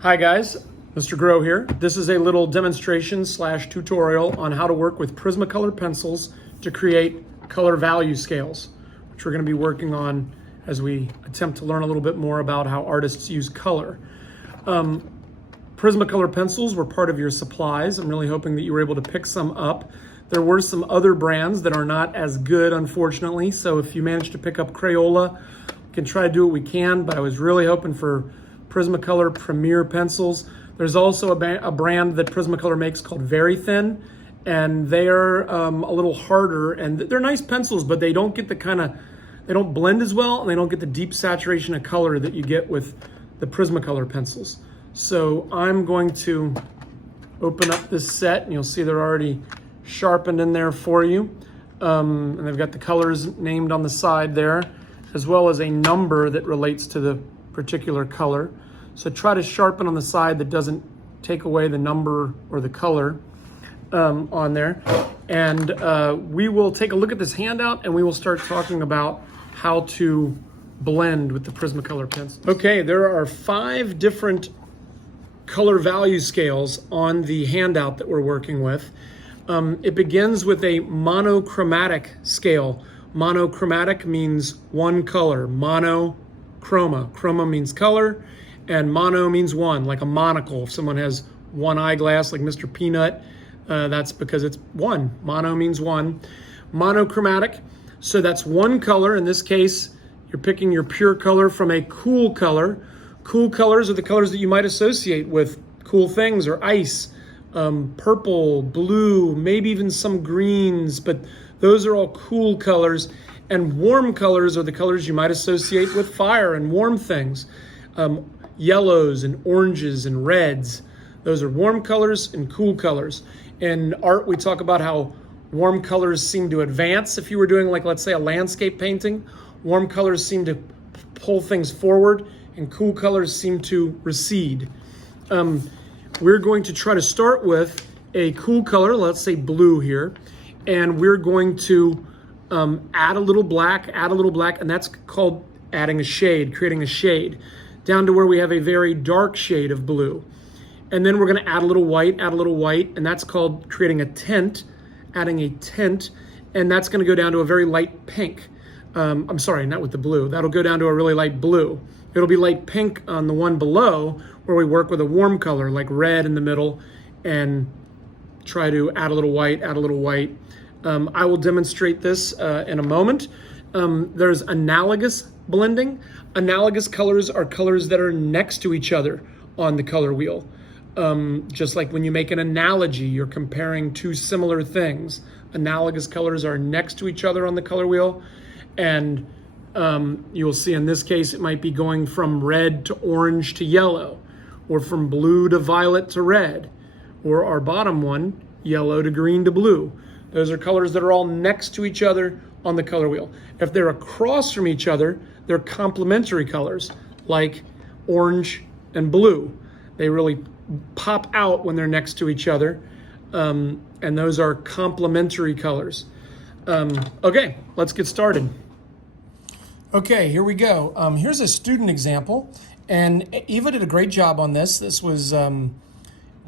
Hi guys, Mr. Grow here. This is a little demonstration / tutorial on how to work with Prismacolor pencils to create color value scales, which we're going to be working on as we attempt to learn a little bit more about how artists use color. Prismacolor pencils were part of your supplies. I'm really hoping that you were able to pick some up. There were some other brands that are not as good, unfortunately, so if you managed to pick up Crayola, we can try to do what we can, but I was really hoping for Prismacolor Premier pencils. There's also a brand that Prismacolor makes called Very Thin, and they're a little harder, and they're nice pencils, but they don't get they don't blend as well, and they don't get the deep saturation of color that you get with the Prismacolor pencils. So I'm going to open up this set, and you'll see they're already sharpened in there for you. And they've got the colors named on the side there, as well as a number that relates to the particular color. So try to sharpen on the side that doesn't take away the number or the color on there. And we will take a look at this handout and we will start talking about how to blend with the Prismacolor pencils. Okay, there are 5 different color value scales on the handout that we're working with. It begins with a monochromatic scale. Monochromatic means one color. Monochroma. Chroma means color, and mono means one, like a monocle. If someone has one eyeglass, like Mr. Peanut, that's because it's one. Mono means one. Monochromatic, so that's one color. In this case, you're picking your pure color from a cool color. Cool colors are the colors that you might associate with cool things or ice. Purple, blue, maybe even some greens, but those are all cool colors. And warm colors are the colors you might associate with fire and warm things. Yellows and oranges and reds. Those are warm colors and cool colors. In art, we talk about how warm colors seem to advance. If you were doing, like, let's say, a landscape painting, warm colors seem to pull things forward and cool colors seem to recede. We're going to try to start with a cool color, let's say blue here, and we're going to add a little black, and that's called adding a shade, creating a shade, down to where we have a very dark shade of blue. And then we're going to add a little white, and that's called creating a tint, adding a tint, and that's going to go down to a very light pink. I'm sorry, not with the blue. That'll go down to a really light blue. It'll be light pink on the one below, where we work with a warm color like red in the middle and try to add a little white, I will demonstrate this in a moment. There's analogous blending. Analogous colors are colors that are next to each other on the color wheel. Just like when you make an analogy, you're comparing two similar things. Analogous colors are next to each other on the color wheel. And you'll see in this case, it might be going from red to orange to yellow, or from blue to violet to red, or our bottom one, yellow to green to blue. Those are colors that are all next to each other on the color wheel. If they're across from each other, they're complementary colors, like orange and blue. They really pop out when they're next to each other, and those are complementary colors. Okay, let's get started. Okay, here we go. Here's a student example, and Eva did a great job on this. This was,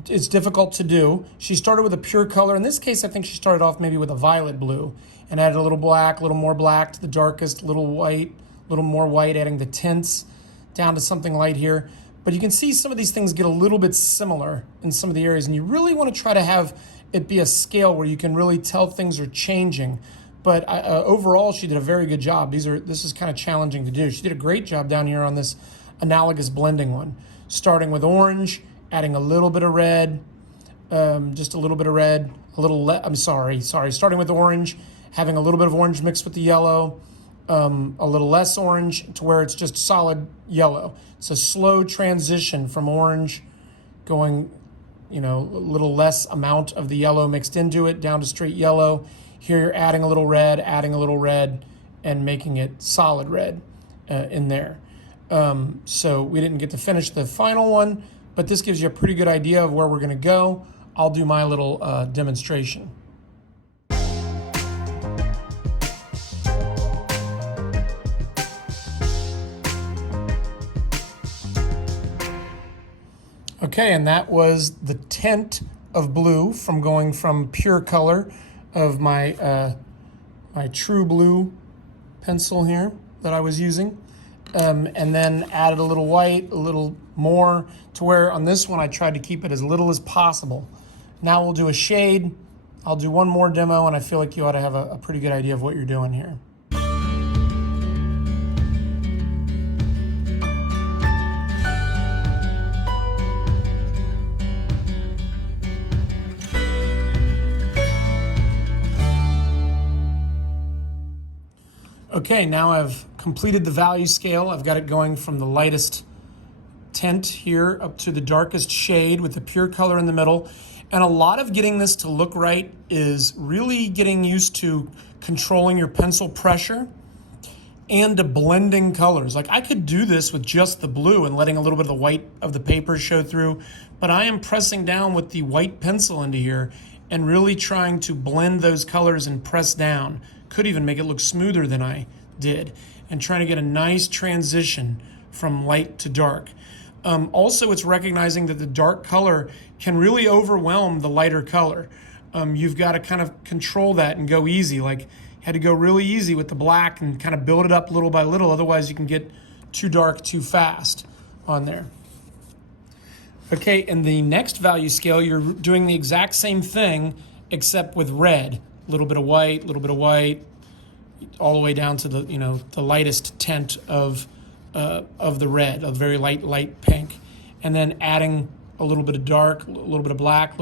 it's difficult to do. She started with a pure color. In this case, I think she started off maybe with a violet blue and added a little black, a little more black to the darkest, a little white, a little more white, adding the tints down to something light here. But you can see some of these things get a little bit similar in some of the areas, and you really want to try to have it be a scale where you can really tell things are changing. But overall, she did a very good job. This is kind of challenging to do. She did a great job down here on this analogous blending one, starting with orange, adding a little bit of red, just a little bit of red, starting with orange, having a little bit of orange mixed with the yellow, a little less orange to where it's just solid yellow. It's a slow transition from orange going, a little less amount of the yellow mixed into it down to straight yellow. Here you're adding a little red, and making it solid red in there. So we didn't get to finish the final one, but this gives you a pretty good idea of where we're going to go. I'll do my little demonstration. Okay, and that was the tint of blue from going from pure color of my my True Blue pencil here that I was using, and then added a little white, a little more, to where on this one I tried to keep it as little as possible. Now we'll do a shade. I'll do one more demo, and I feel like you ought to have a pretty good idea of what you're doing here. Okay, now I've completed the value scale. I've got it going from the lightest tint here up to the darkest shade with the pure color in the middle. And a lot of getting this to look right is really getting used to controlling your pencil pressure and to blending colors. Like I could do this with just the blue and letting a little bit of the white of the paper show through, but I am pressing down with the white pencil into here and really trying to blend those colors and press down. Could even make it look smoother than I did, and trying to get a nice transition from light to dark. Also, it's recognizing that the dark color can really overwhelm the lighter color. You've got to kind of control that and go easy. Like, had to go really easy with the black and kind of build it up little by little. Otherwise, you can get too dark too fast on there. Okay, in the next value scale, you're doing the exact same thing, except with red. A little bit of white, all the way down to the the lightest tint of the red, a very light pink, and then adding a little bit of dark, a little bit of black,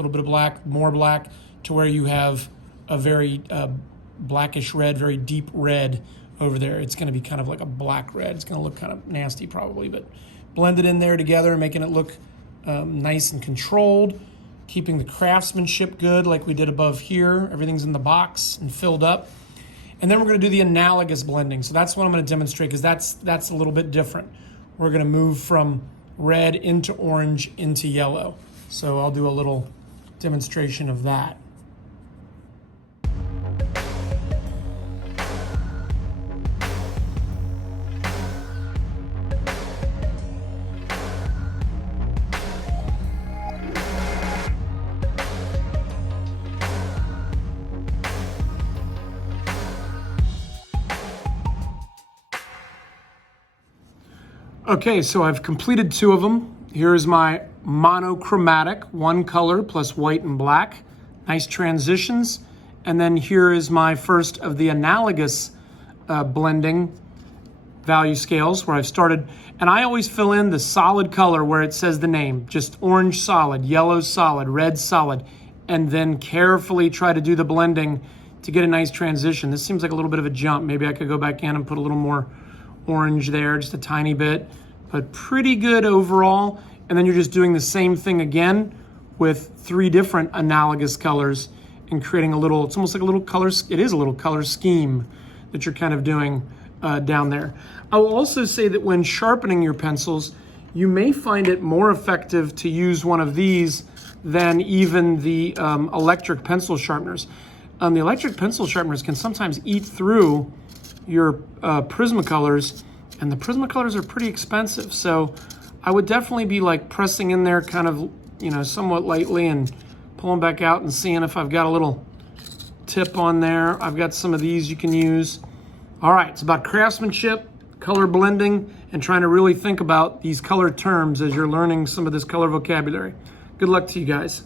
more black, to where you have a very blackish red, very deep red over there. It's going to be kind of like a black red. It's going to look kind of nasty probably, but blend it in there together, making it look nice and controlled, keeping the craftsmanship good like we did above here. Everything's in the box and filled up. And then we're going to do the analogous blending. So that's what I'm going to demonstrate, because that's a little bit different. We're going to move from red into orange into yellow. So I'll do a little demonstration of that. Okay, so I've completed 2 of them. Here is my monochromatic, 1 color plus white and black. Nice transitions. And then here is my first of the analogous blending value scales, where I've started, and I always fill in the solid color where it says the name, just orange solid, yellow solid, red solid, and then carefully try to do the blending to get a nice transition. This seems like a little bit of a jump. Maybe I could go back in and put a little more orange there, just a tiny bit, but pretty good overall. And then you're just doing the same thing again with 3 different analogous colors and creating a little, it's almost like a little color, it is a little color scheme that you're kind of doing down there. I will also say that when sharpening your pencils, you may find it more effective to use one of these than even the electric pencil sharpeners. The electric pencil sharpeners can sometimes eat through your Prismacolors, and the Prismacolors are pretty expensive. So I would definitely be like pressing in there kind of, somewhat lightly and pulling back out and seeing if I've got a little tip on there. I've got some of these you can use. All right, it's about craftsmanship, color blending, and trying to really think about these color terms as you're learning some of this color vocabulary. Good luck to you guys.